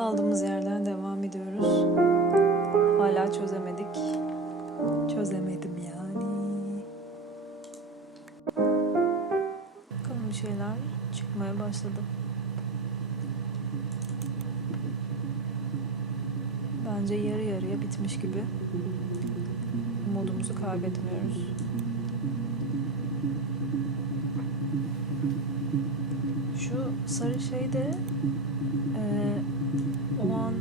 Kaldığımız yerden devam ediyoruz. Hala çözemedik. Çözemedim yani. Bakalım bir şeyler çıkmaya başladı. Bence yarı yarıya bitmiş gibi. Umudumuzu kaybetmiyoruz. Şu sarı şey de o an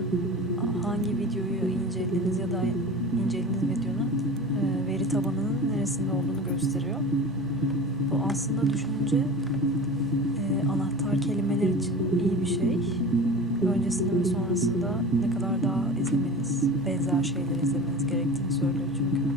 hangi videoyu incelediğiniz ya da incelediğiniz videonun veri tabanının neresinde olduğunu gösteriyor. Bu aslında düşününce anahtar kelimeler için iyi bir şey. Öncesinde ve sonrasında ne kadar daha izlemeniz, benzer şeyler izlemeniz gerektiğini söylüyor çünkü.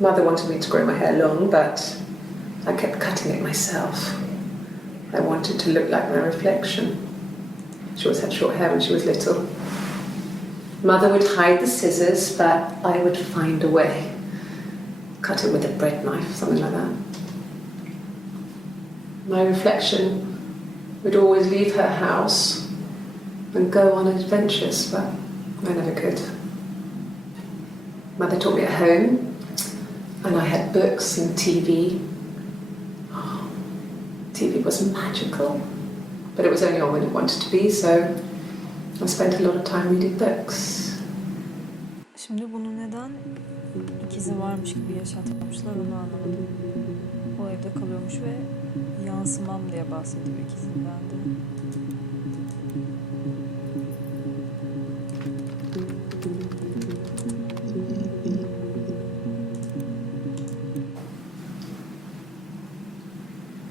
Mother wanted me to grow my hair long, but I kept cutting it myself. I wanted to look like my reflection. She always had short hair when she was little. Mother would hide the scissors, but I would find a way. Cut it with a bread knife, something like that. My reflection would always leave her house and go on adventures, but I never could. Mother taught me at home, and I had books and TV. Oh, TV was magical, but it was only on when it wanted to be, so I spent a lot of time reading books. Şimdi bunu neden ikizi varmış gibi yaşatmamışlar onu anlamadım. O evde kalıyormuş ve yansımam diye bahsediyor ikizinden de.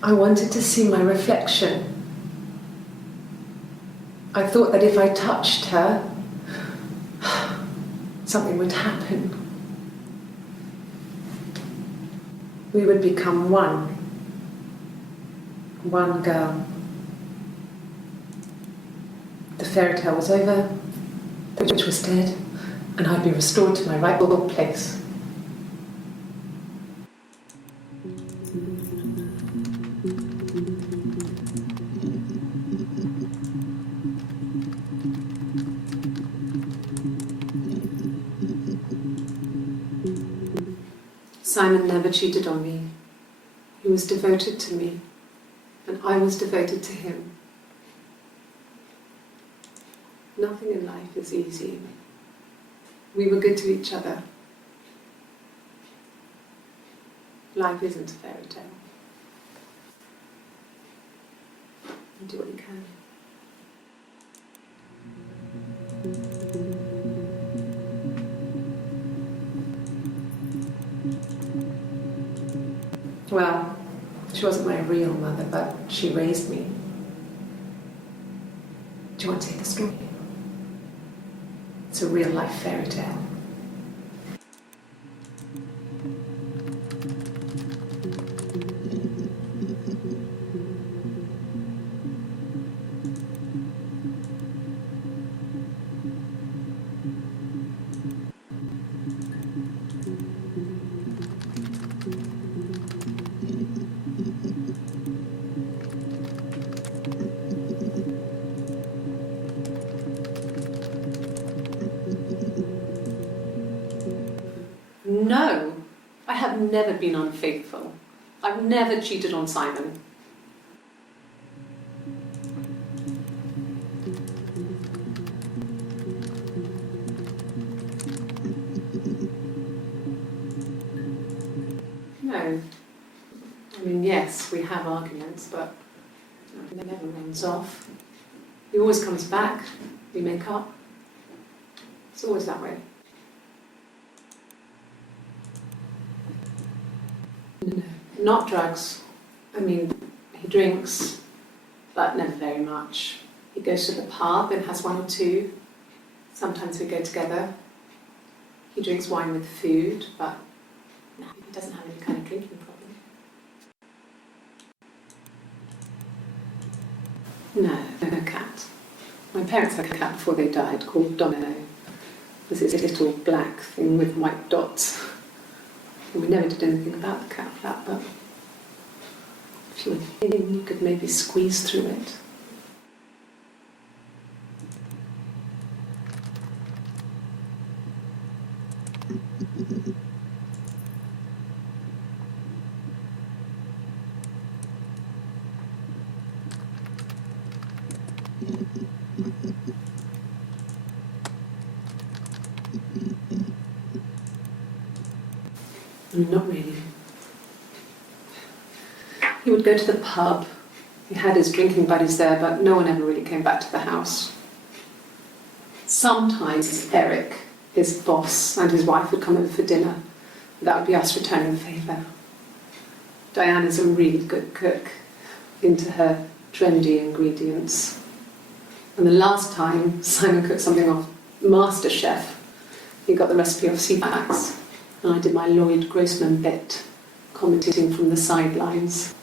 I wanted to see my reflection. I thought that if I touched her, something would happen. We would become one. One girl. The fairy tale was over, the witch was dead, and I'd be restored to my rightful place. Simon never cheated on me. He was devoted to me, and I was devoted to him. Nothing in life is easy. We were good to each other. Life isn't a fairy tale. You do what you can. Well, she wasn't my real mother, but she raised me. Do you want to hear the story? It's a real-life fairy tale. No, I have never been unfaithful. I've never cheated on Simon. know. I mean, yes, we have arguments, but it never runs off. He always comes back. We make up. It's always that way. No, not drugs. I mean, he drinks, but never very much. He goes to the pub and has one or two. Sometimes we go together. He drinks wine with food, but no, he doesn't have any kind of drinking problem. No cat. My parents had a cat before they died called Domino. It was this little black thing with white dots. And we never did anything about the cat flap, but if you were thin, you could maybe squeeze through it. Not really. He would go to the pub. He had his drinking buddies there, but no one ever really came back to the house. Sometimes Eric, his boss, and his wife would come over for dinner. That would be us returning the favour. Diana's a really good cook, into her trendy ingredients. And the last time Simon cooked something off MasterChef, he got the recipe off CPAX. And I did my Lloyd Grossman bit, commenting from the sidelines.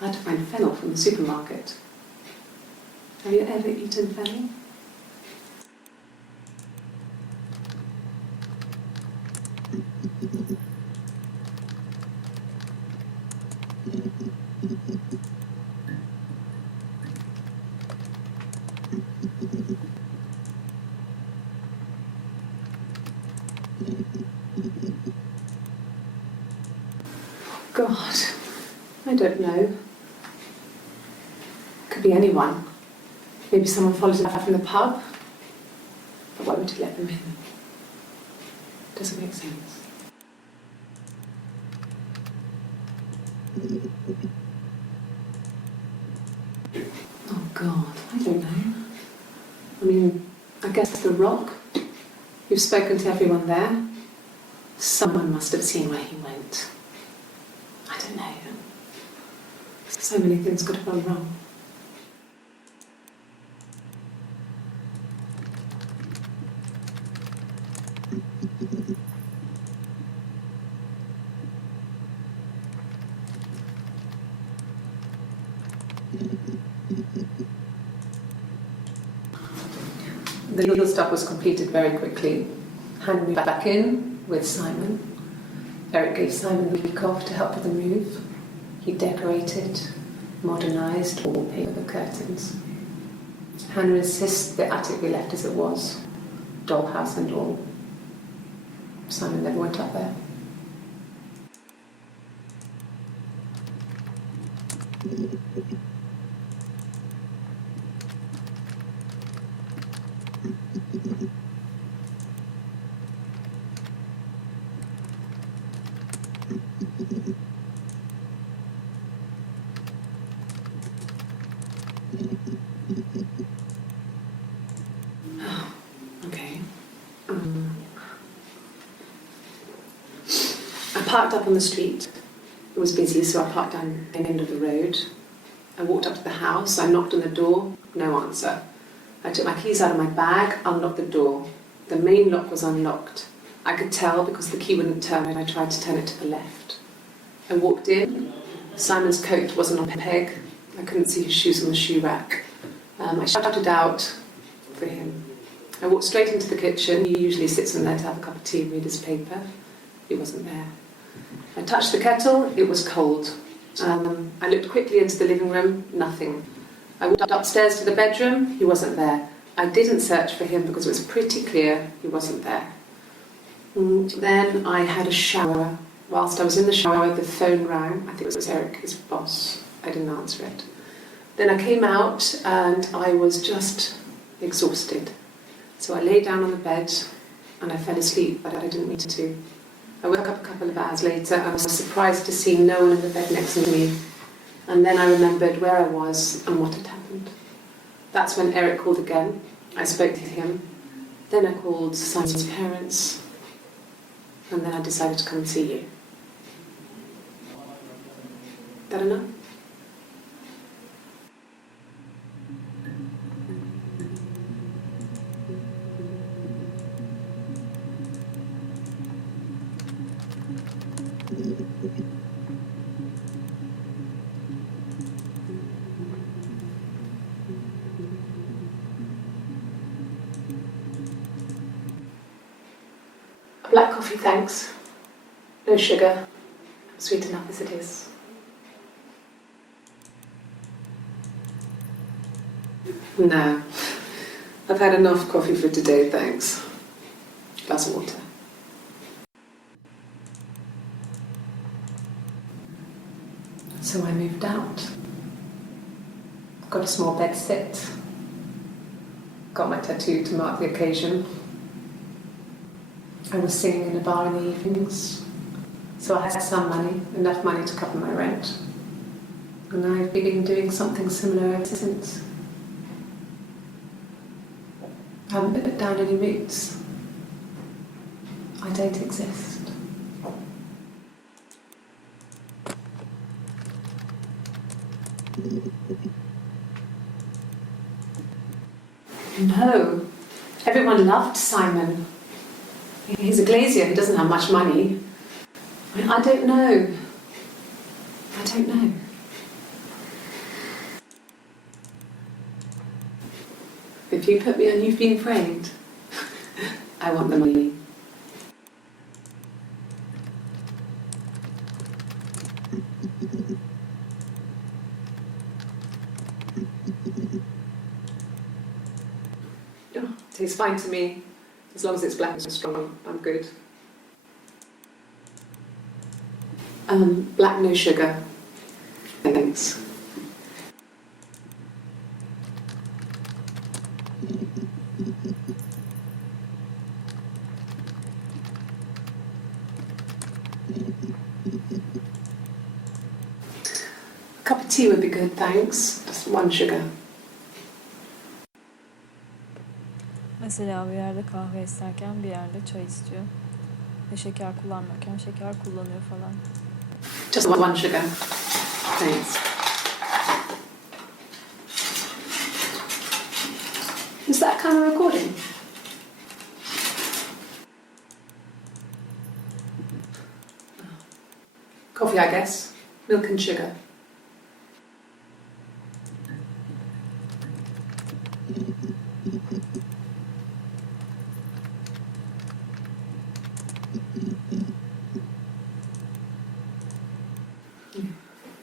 I had to find fennel from the supermarket. Have you ever eaten fennel? God, I don't know. Could be anyone. Maybe someone followed him out from the pub. But why would he let them in? Doesn't make sense. Oh God, I don't know. I mean, I guess the Rock. You've spoken to everyone there. Someone must have seen where he went. I don't know. So many things could have gone wrong. The legal stuff was completed very quickly. Hannah moved back in with Simon. Eric gave Simon the week off to help with the move. He decorated, modernised, wallpaper the curtains. Hannah insists the attic be left as it was, dollhouse and all. Simon never went up there. I parked up on the street. It was busy, so I parked down the end of the road. I walked up to the house, I knocked on the door, no answer. I took my keys out of my bag, unlocked the door. The main lock was unlocked. I could tell because the key wouldn't turn and I tried to turn it to the left. I walked in. Simon's coat wasn't on a peg. I couldn't see his shoes on the shoe rack. I shouted out for him. I walked straight into the kitchen. He usually sits in there to have a cup of tea and read his paper. He wasn't there. I touched the kettle, it was cold. I looked quickly into the living room, nothing. I walked upstairs to the bedroom, he wasn't there. I didn't search for him because it was pretty clear he wasn't there. Then I had a shower. Whilst I was in the shower, the phone rang. I think it was Eric, his boss. I didn't answer it. Then I came out and I was just exhausted. So I lay down on the bed and I fell asleep, but I didn't mean to. I woke up a couple of hours later and was surprised to see no one in the bed next to me. And then I remembered where I was and what had happened. That's when Eric called again. I spoke to him. Then I called Simon's parents. And then I decided to come and see you. Is that enough? Black coffee, thanks. No sugar. Sweet enough as it is. No. I've had enough coffee for today, thanks. Glass of water. So I moved out. Got a small bed sit. Got my tattoo to mark the occasion. I was singing in a bar in the evenings, so I had some money, enough money to cover my rent. And I've been doing something similar ever since. I haven't put down any roots. I don't exist. No, everyone loved Simon. He's a glazier, he doesn't have much money. I don't know. I don't know. If you put me on You've Been Framed, I want the money. Oh, tastes fine to me. As long as it's black and strong, I'm good. Black, no sugar. Thanks. A cup of tea would be good, thanks. Just one sugar. Mesela bir yerde kahve isterken bir yerde çay istiyor. Ve şeker kullanmıyorken şeker kullanıyor falan. Just one sugar. Thanks. Is that camera recording? Coffee, I guess. Milk and sugar.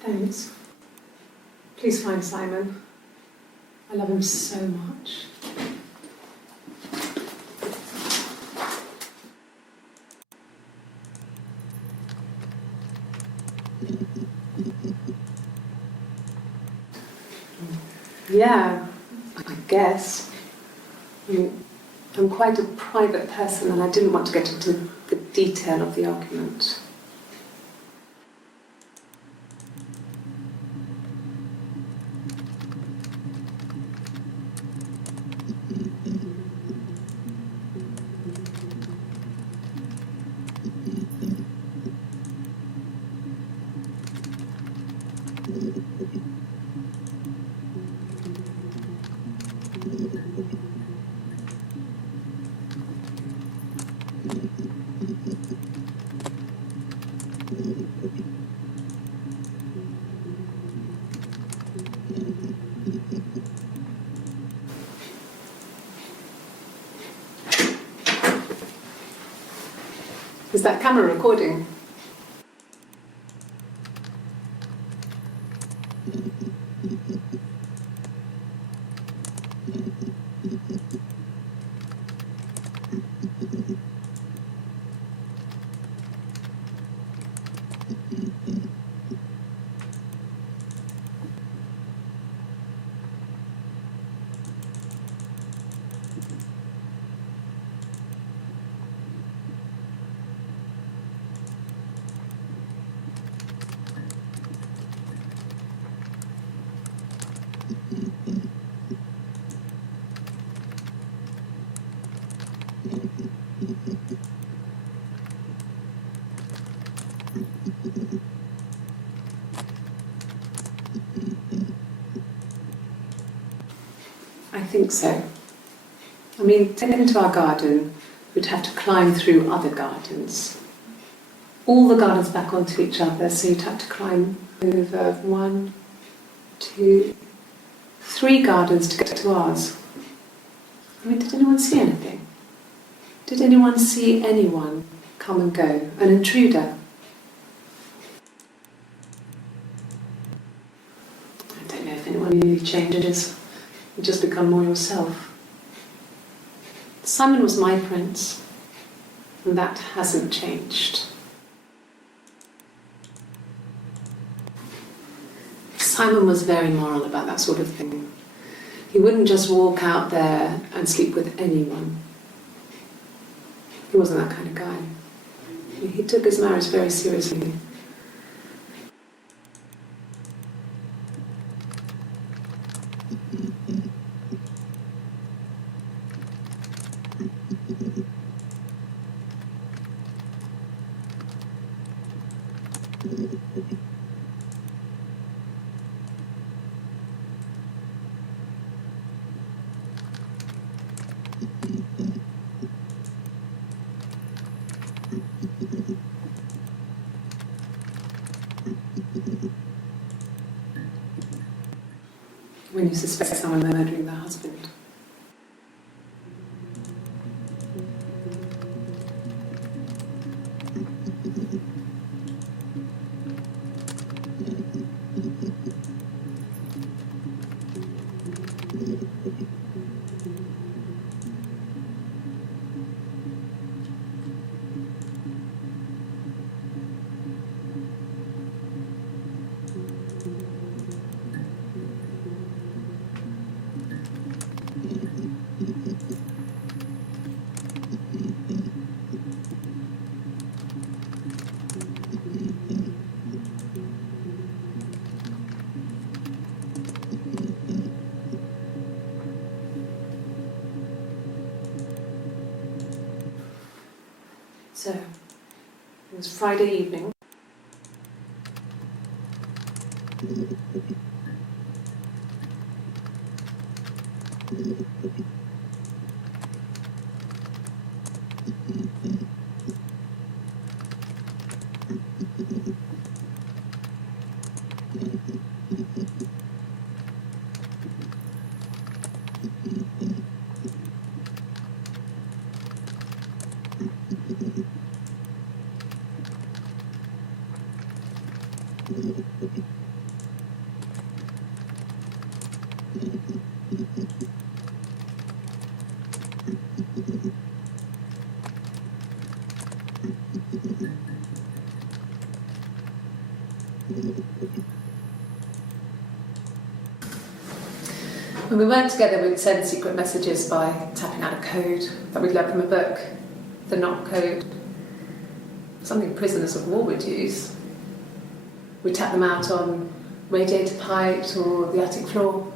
Thanks. Please find Simon. I love him so much. Yeah, I guess. I'm quite a private person and I didn't want to get into the detail of the argument. Is that camera recording? think so. I mean, to get into our garden, we'd have to climb through other gardens. All the gardens back onto each other, so you'd have to climb over 1, 2, 3 gardens to get to ours. I mean, did anyone see anything? Did anyone see anyone come and go? An intruder? I don't know if anyone really changes. You just become more yourself. Simon was my prince, and that hasn't changed. Simon was very moral about that sort of thing. He wouldn't just walk out there and sleep with anyone. He wasn't that kind of guy. He took his marriage very seriously. When you suspect someone of murdering their husband. So, it was Friday evening. When we weren't together, we'd send secret messages by tapping out a code that we'd learned from a book, the knock code, something prisoners of war would use. We'd tap them out on radiator pipes or the attic floor.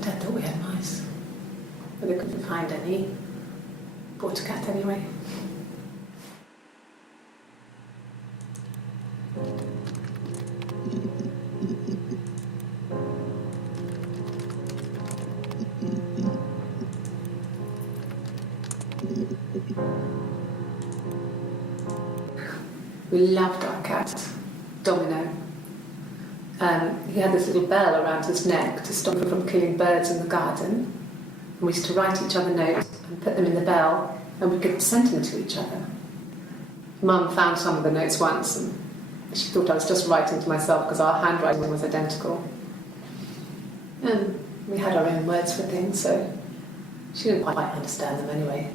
Dad thought we had mice, but they couldn't find any. Bought a cat anyway. We loved our cat, Domino. He had this little bell around his neck to stop him from killing birds in the garden. And we used to write each other notes and put them in the bell, and we could send them to each other. Mum found some of the notes once, and she thought I was just writing to myself because our handwriting was identical. And we had our own words for things, so she didn't quite understand them anyway.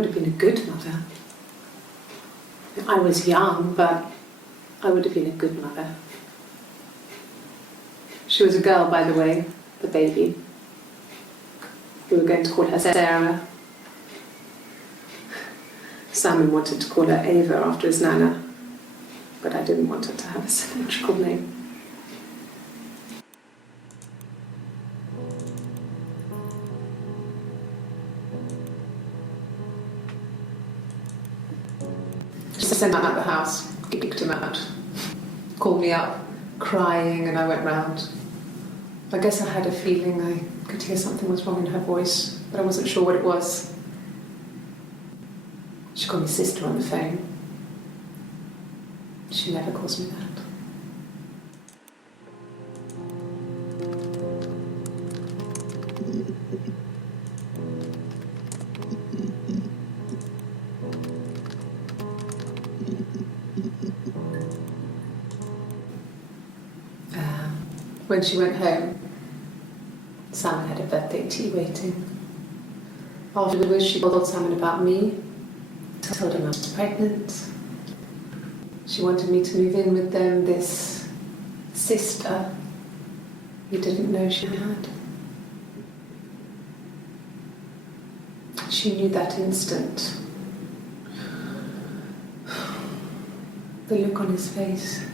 would have been a good mother. I was young, but I would have been a good mother. She was a girl, by the way, the baby. We were going to call her Sarah. Simon wanted to call her Ava after his nana, but I didn't want her to have a symmetrical name. Just sent him out the house, kicked him out, called me up, crying, and I went round. I guess I had a feeling I could hear something was wrong in her voice, but I wasn't sure what it was. She called me sister on the phone. She never calls me that. When she went home, Sam had a birthday tea waiting. Afterwards, she told Simon about me, told him I was pregnant. She wanted me to move in with them, this sister you didn't know she had. She knew that instant. The look on his face.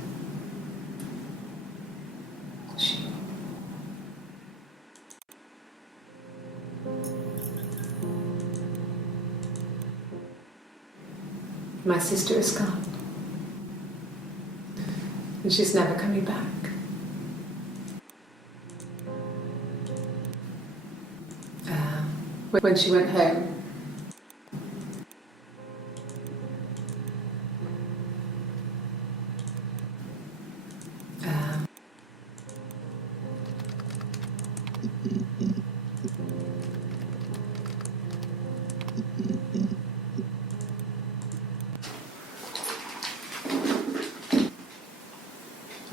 My sister is gone. And she's never coming back. When she went home,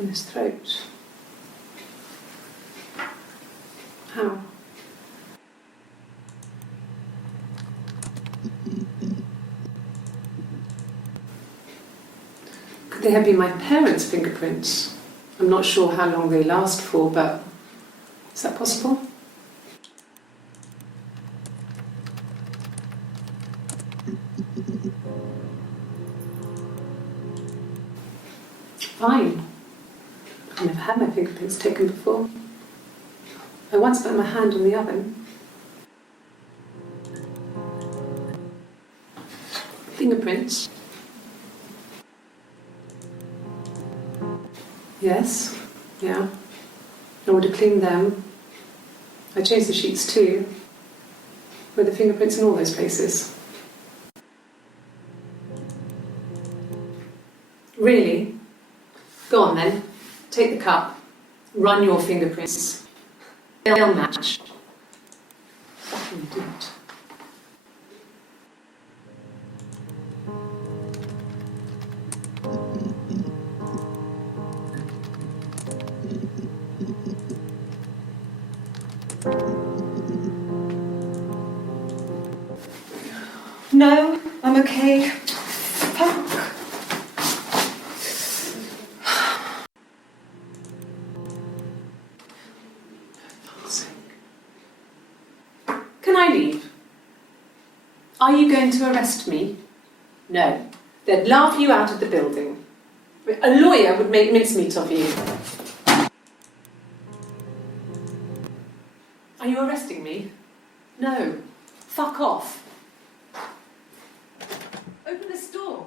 on his throat. How? Could they have been my parents' fingerprints? I'm not sure how long they last for, but is that possible? Fine. I've never had my fingerprints taken before. I once put my hand on the oven. Fingerprints. Yes, yeah. I would have cleaned them. I changed the sheets too. Were the fingerprints in all those places? Really? Go on then. Take the cup. Run your fingerprints. They'll match. Fucking do it. No, I'm okay. Fuck. Can I leave? Are you going to arrest me? No. They'd laugh you out of the building. A lawyer would make mincemeat of you. Are you arresting me? No. Fuck off. Open this door.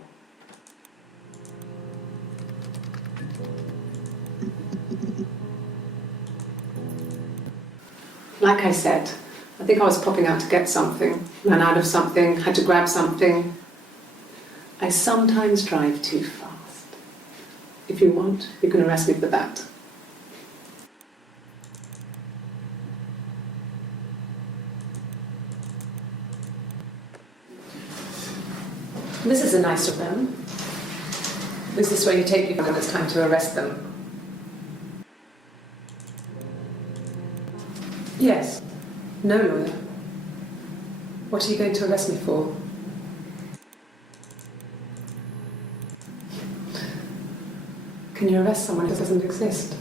Like I said, I think I was popping out to get something, ran out of something, had to grab something. I sometimes drive too fast. If you want, you can arrest me for that. This is a nicer room. Is this where you take people when it's time to arrest them? Yes. No lawyer. What are you going to arrest me for? Can you arrest someone who doesn't exist?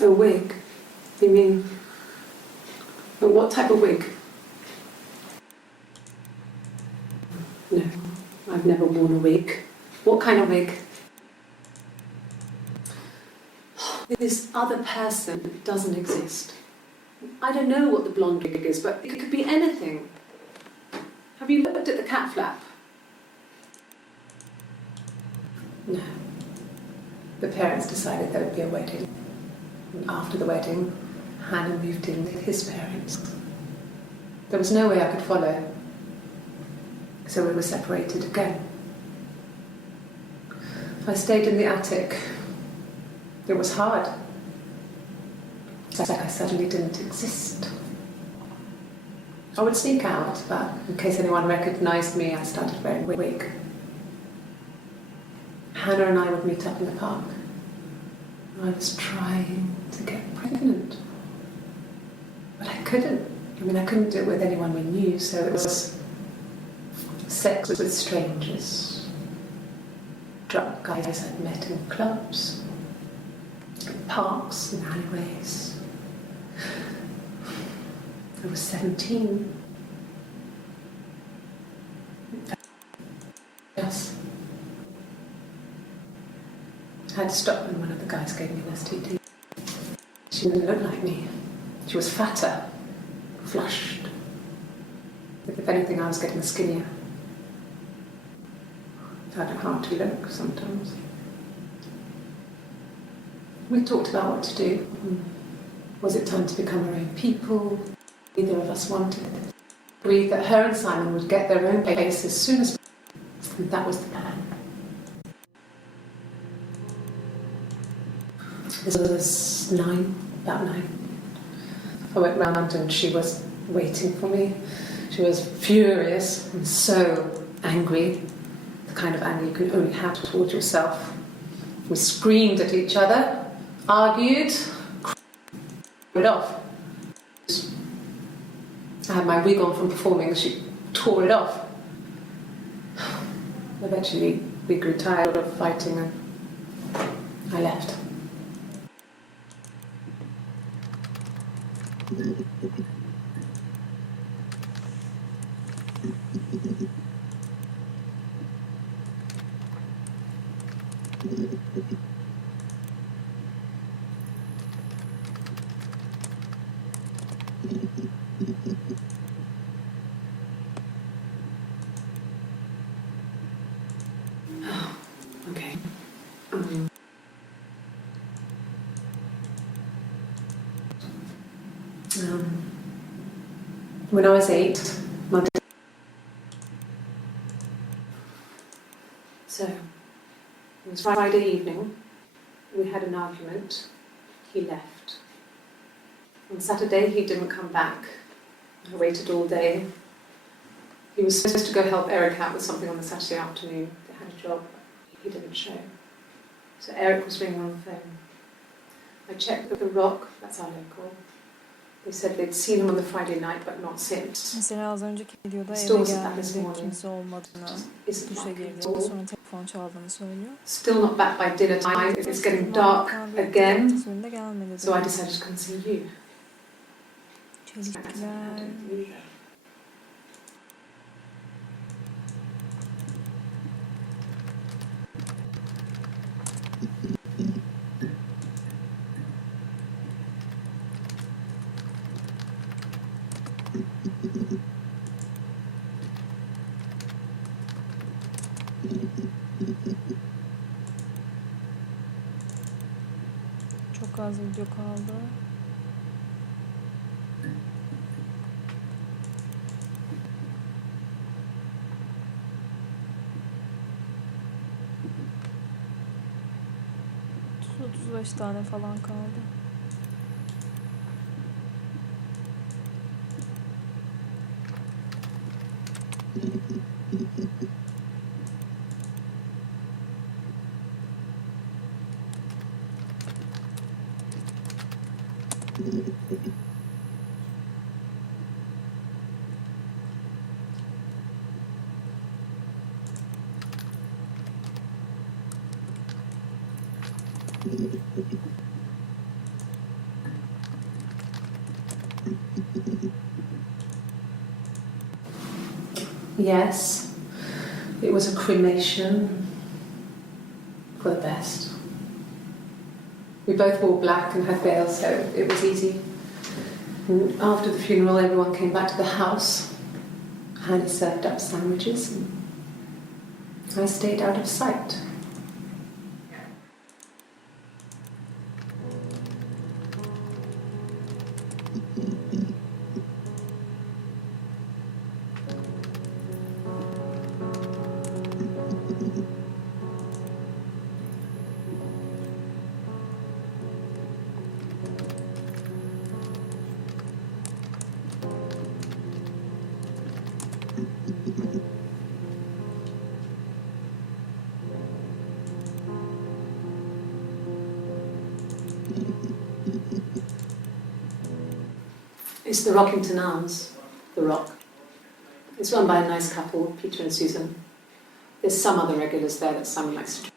A wig? You mean... What type of wig? No, I've never worn a wig. What kind of wig? This other person doesn't exist. I don't know what the blonde wig is, but it could be anything. Have you looked at the cat flap? No. The parents decided there would be a wedding. And after the wedding, Hannah moved in with his parents. There was no way I could follow, so we were separated again. I stayed in the attic. It was hard. It's like I suddenly didn't exist. I would sneak out, but in case anyone recognised me, I started wearing a wig. Hannah and I would meet up in the park. I was trying to get pregnant, but I couldn't. I mean, I couldn't do it with anyone we knew, so it was sex with strangers, drunk guys I'd met in clubs, parks and alleyways. I was 17. Yes. I had to stop when one of the guys gave me an STD. She didn't look like me. She was fatter, flushed. If anything, I was getting skinnier. I found it hard to look sometimes. We talked about what to do. Was it time to become our own people? Neither of us wanted it. Agreed that her and Simon would get their own place as soon as possible. And that was the plan. This was about 9. I went round and she was waiting for me. She was furious and so angry, the kind of anger you can only have towards yourself. We screamed at each other, argued, it off. I had my wig on from performing and she tore it off. Eventually we grew tired of fighting and I left. Okay. When I was 8, my so it was Friday evening. We had an argument. He left. On Saturday, he didn't come back. I waited all day. He was supposed to go help Eric out with something on the Saturday afternoon. They had a job. He didn't show. So Eric was ringing on the phone. I checked with the Rock, that's our local. They said they'd seen him on the Friday night but not since. Mesela az önceki videoda Still eve wasn't back this geldiğinde morning. kimse olmadığını, Isn't duşa back girdiğinde at all. sonra telefon çaldığını söylüyor. Still not back by dinner time. It's getting dark again. So I decided to come see you. Çelikler. Çok az video kaldı. ...35 tane falan kaldı. Yes, it was a cremation for the best. We both wore black and had veils, so it was easy. And after the funeral, everyone came back to the house. Hanny served up sandwiches, and I stayed out of sight. It's the Rockington Arms, the Rock. It's run by a nice couple, Peter and Susan. There's some other regulars there that Simon likes to.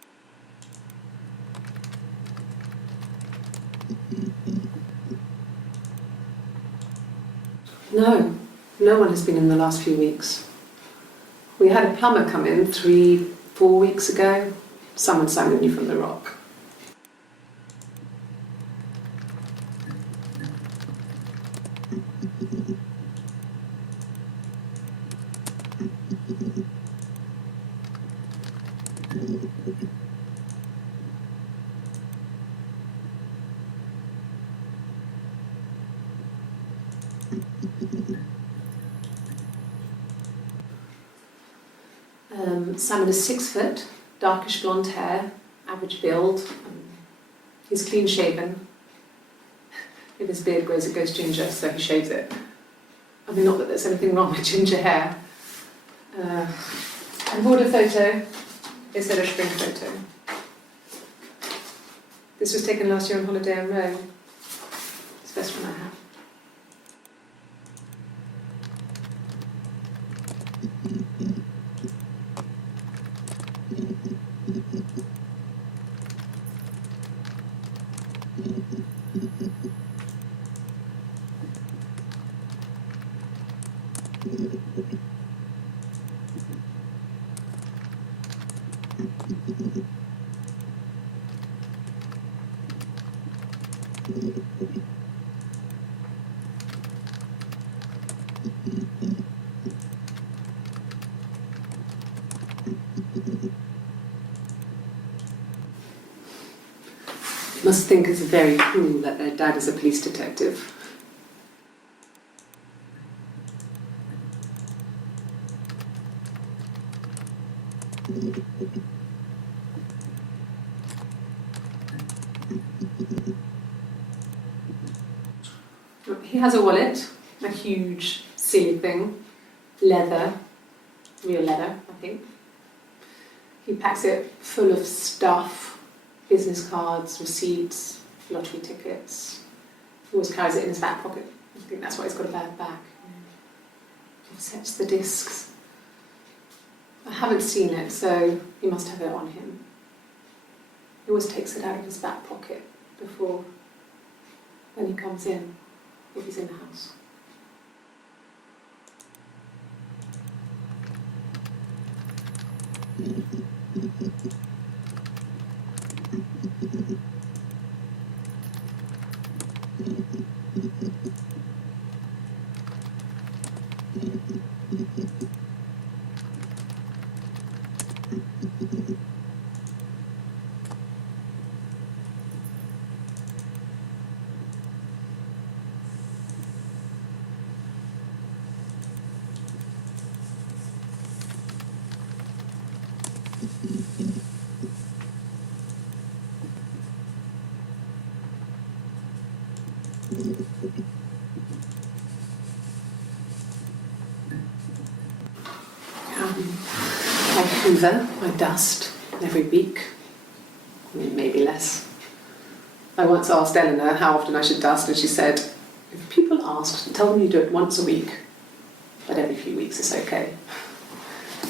No one has been in the last few weeks. We had a plumber come in 3-4 weeks ago. Someone Simon knew from the Rock. Simon is 6 foot, darkish blonde hair, average build. He's clean shaven. If his beard grows, it goes ginger, so he shaves it. I mean, not that there's anything wrong with ginger hair. I bought a photo instead of spring photo. This was taken last year on holiday in Rome. It's the best one I have. Must think it's very cool that their dad is a police detective. He has a wallet, a huge silly thing, leather, real leather, I think. He packs it full of stuff, business cards, receipts, lottery tickets. He always carries it in his back pocket. I think that's why he's got a bad back. He sets the discs. I haven't seen it, so he must have it on him. He always takes it out of his back pocket before, when he comes in, if he's in the house. I hoover, I dust every week, maybe less. I once asked Eleanor how often I should dust, and she said, if people asked, tell them you do it once a week, but every few weeks is okay.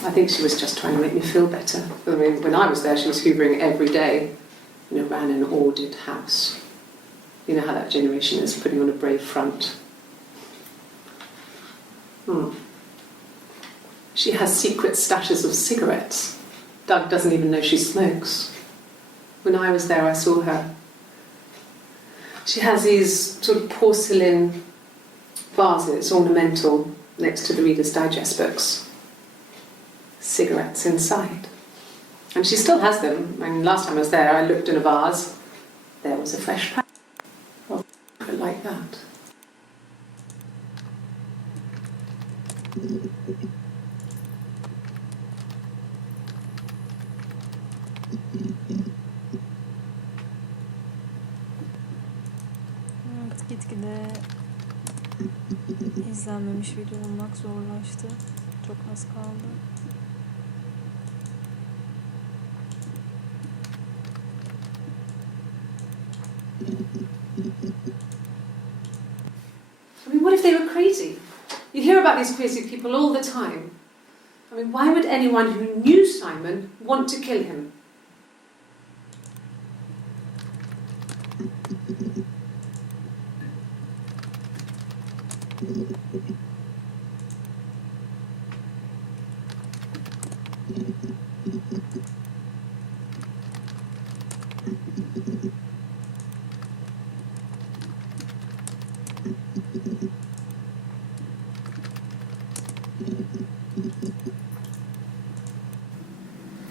I think she was just trying to make me feel better. I mean, when I was there, she was hoovering every day, ran an ordered house. You know how that generation is, putting on a brave front. She has secret stashes of cigarettes. Doug doesn't even know she smokes. When I was there, I saw her. She has these sort of porcelain vases, ornamental, next to the Reader's Digest books. Cigarettes inside. And she still has them. I mean, last time I was there, I looked in a vase. There was a fresh pack. Well, like that. Evet, gitgide izlenmemiş video bulmak zorlaştı. Çok az kaldı. I mean, what if they were crazy? You hear about these crazy people all the time. I mean, why would anyone who knew Simon want to kill him?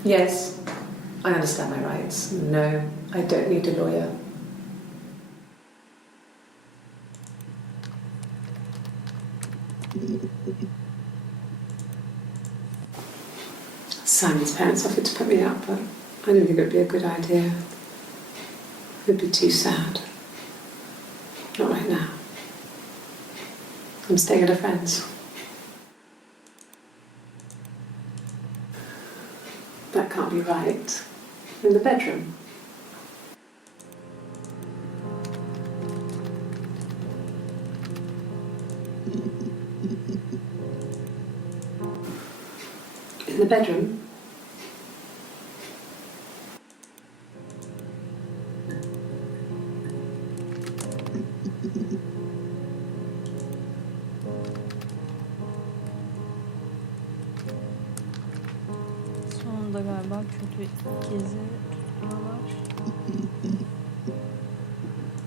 Yes, I understand my rights. No, I don't need a lawyer. Simon's parents offered to put me up, but I didn't think it would be a good idea. It would be too sad. Not right now. I'm staying at a friend's. That can't be right. In the bedroom. In the bedroom. Sonunda galiba kötü ikizi tuttular.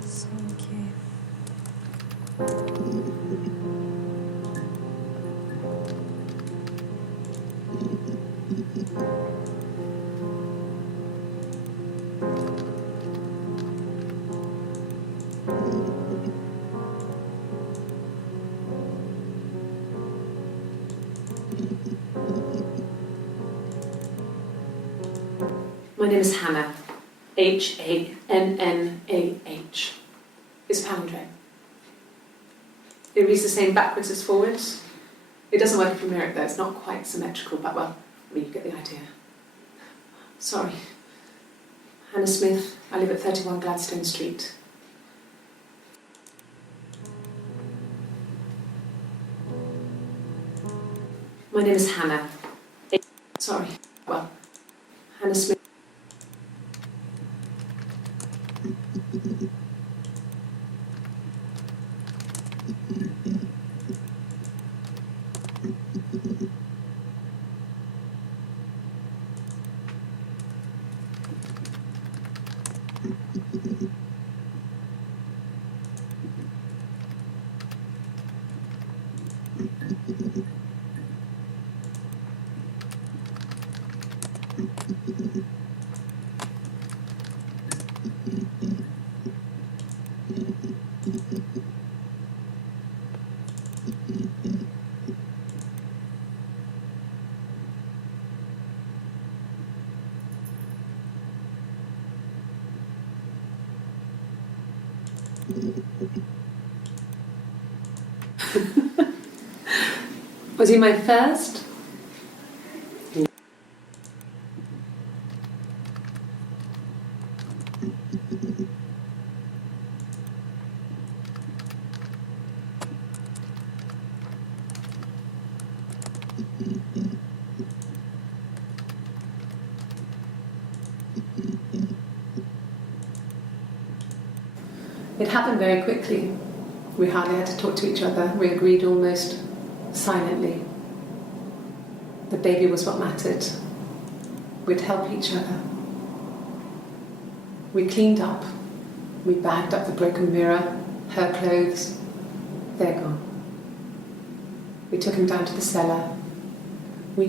Sanki. My name is Hannah. Hannah. It's a palindrome. It reads the same backwards as forwards. It doesn't work if you mirror it though, it's not quite symmetrical, but well, I mean, you get the idea. Sorry. Hannah Smith, I live at 31 Gladstone Street. My name is Hannah. Sorry. Well, Hannah Smith. Was he my first? It happened very quickly. We hardly had to talk to each other. We agreed almost silently. The baby was what mattered. We'd help each other. We cleaned up. We bagged up the broken mirror, her clothes. They're gone. We took him down to the cellar. We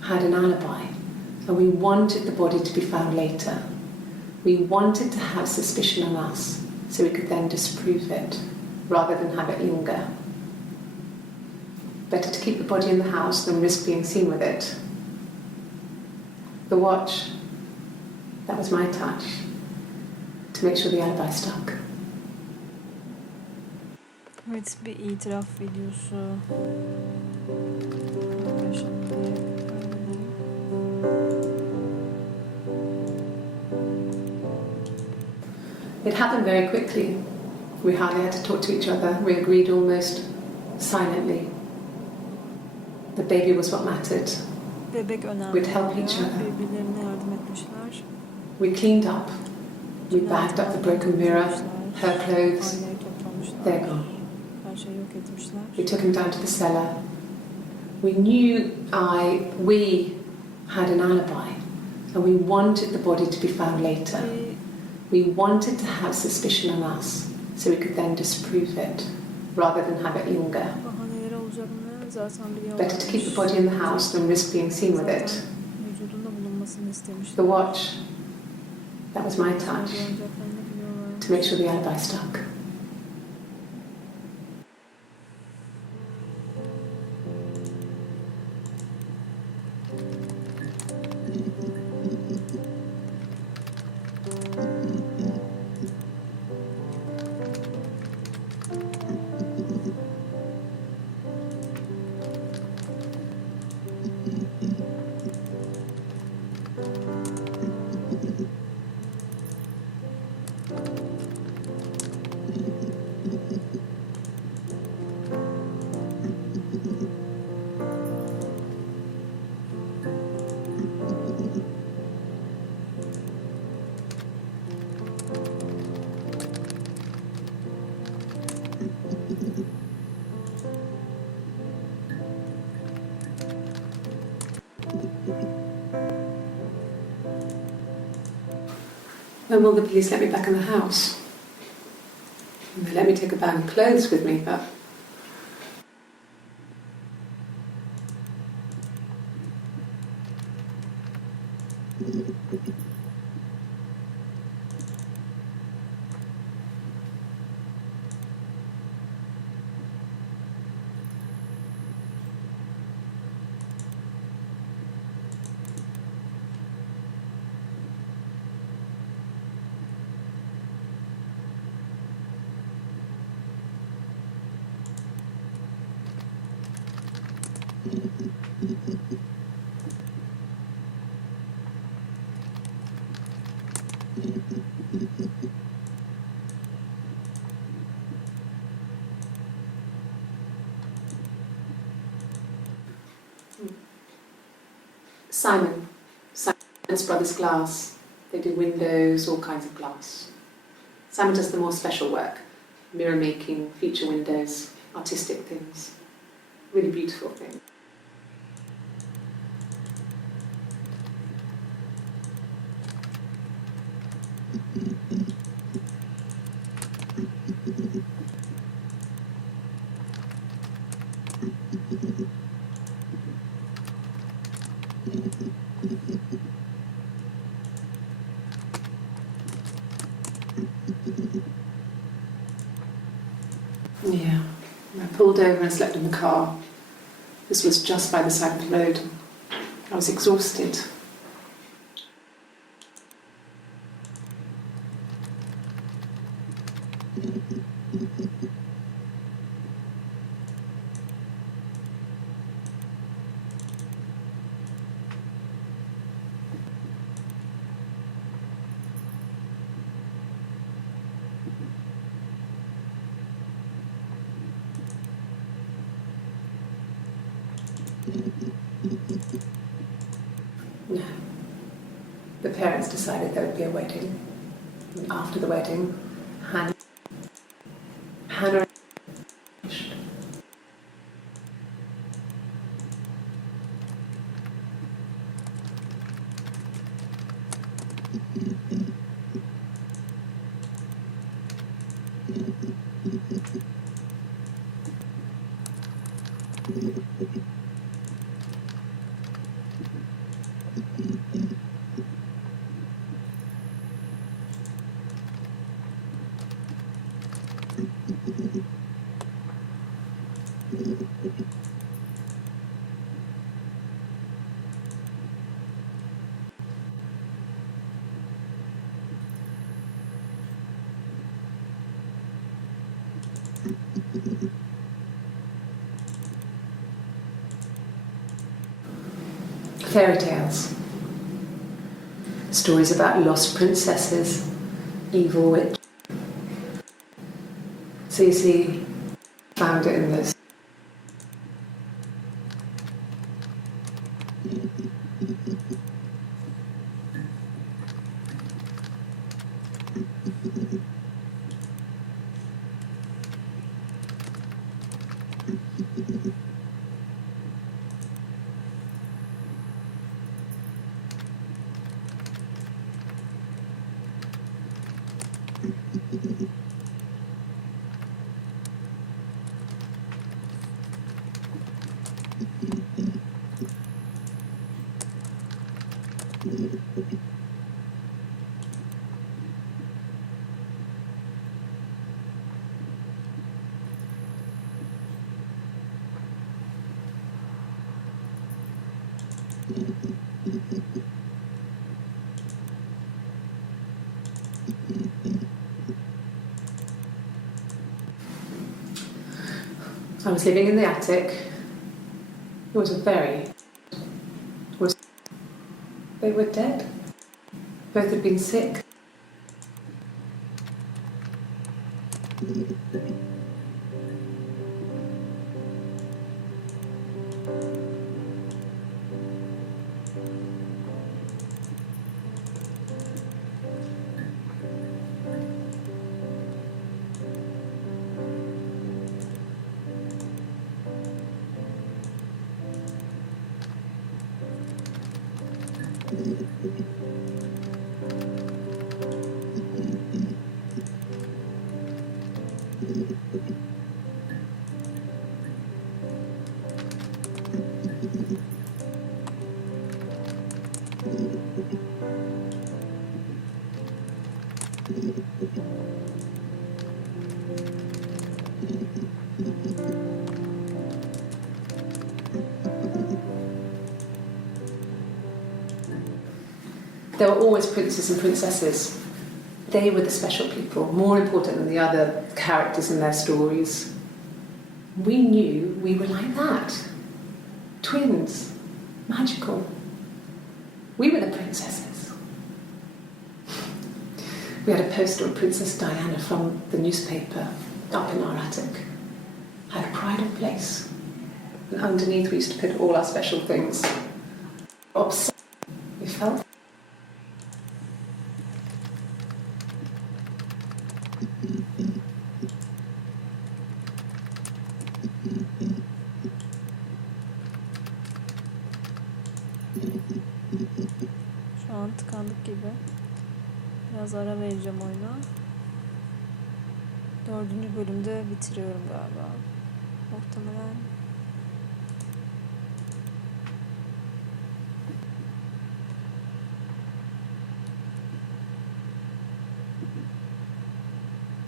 had an alibi, and we wanted the body to be found later. We wanted to have suspicion on us, so we could then disprove it, rather than have it linger. Better to keep the body in the house than risk being seen with it. The watch, that was my touch, to make sure the alibi stuck. Evet, bir itiraf videosu. It happened very quickly. We hardly had to talk to each other. We agreed almost silently. The baby was what mattered. Bebek önemli. We'd help each other. Birbirlerine yardım etmişler. We cleaned up. We bagged up the broken mirror, her clothes. Aileyi toplamışlar. They're gone. Her şeyi yok etmişler. We took him down to the cellar. We had an alibi, and we wanted the body to be found later. We wanted to have suspicion on us, so we could then disprove it, rather than have it linger. Bahaneleri olacağını zaten biliyorlar. Better to keep the body in the house than risk being seen with it. Vücudunda bulunmasını istemişler. The watch, that was my touch, to make sure the alibi stuck. When will the police let me back in the house? They let me take a bag of clothes with me, but... Simon's brother's glass. They do windows, all kinds of glass. Simon does the more special work, mirror making, feature windows, artistic things, really beautiful things. Yeah, I pulled over and slept in the car. This was just by the side of the road. I was exhausted. No. The parents decided there would be a wedding. And after the wedding, Hannah fairy tales, stories about lost princesses, evil witch. So you see, found it in this. I was living in the attic. It was they were dead. Both had been sick. There were always princes and princesses. They were the special people, more important than the other characters in their stories. We knew we were like that. Twins. Magical. We were the princesses. We had a poster of Princess Diana from the newspaper up in our attic. Had a pride of place. And underneath we used to put all our special things. Obsessed. We felt. Şu an tıkandık gibi. Biraz ara vereceğim oyuna. 4. bölümde bitiriyorum galiba. Muhtemelen